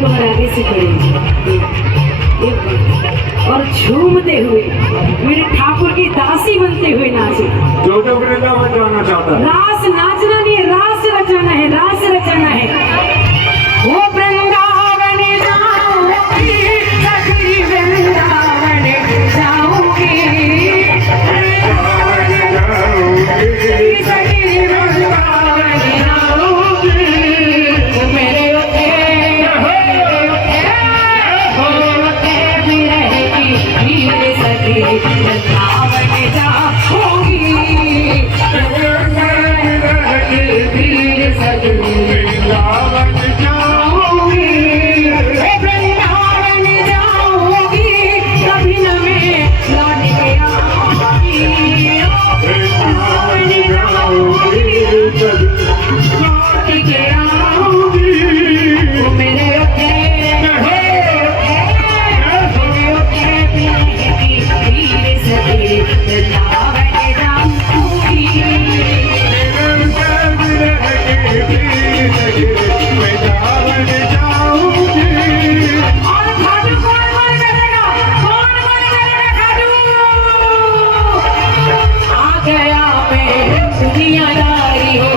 को हराने से करेंगे और झूमते हुए मेरे ठाकुर की दासी बनते हुए नाचे। जो तो वृंदावन जाना चाहता है, रास नाचना नहीं है, रास रचाना है, रास रचाना है। वो वृंदावन जाऊंगी, सखी वृंदावन जाऊंगी, सखी वृंदावन जाऊंगी। मेरे होते भी रहेगी वीर सखी वृंदावन जाऊंगी, वीर सखी वृंदावन जाऊंगी, वृंदावन जाऊंगी, कभी न मैं लौट के आऊंगी, वृंदावन जाऊंगी, लौट के आऊंगी। वो मेरे होते भी रहेगी वीर सखी वृंदावन जाऊंगी। और खाटू कौन कौन करेगा, कौन कौन करेगा खाटू? आ गया मैं दुनियादारी हो